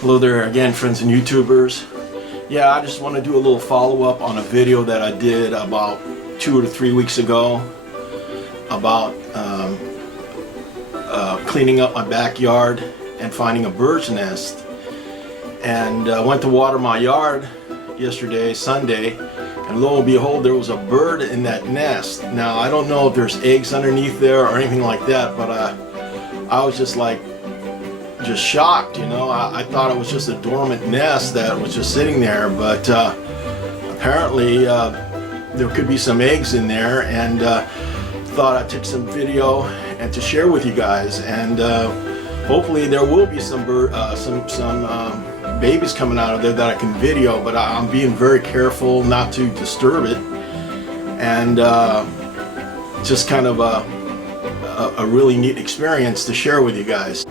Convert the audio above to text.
Hello there again, friends and YouTubers. Yeah, I just want to do a little follow-up on a video that I did about 2 or 3 weeks ago about cleaning up my backyard and finding a bird's nest. And I went to water my yard yesterday, Sunday, and lo and behold, there was a bird in that nest. Now, I don't know if there's eggs underneath there or anything like that, but I was just shocked, you know. I thought it was just a dormant nest that was just sitting there, but apparently there could be some eggs in there, and thought I'd take some video and to share with you guys, and hopefully there will be some babies coming out of there that I can video, but I'm being very careful not to disturb it, and just kind of a really neat experience to share with you guys.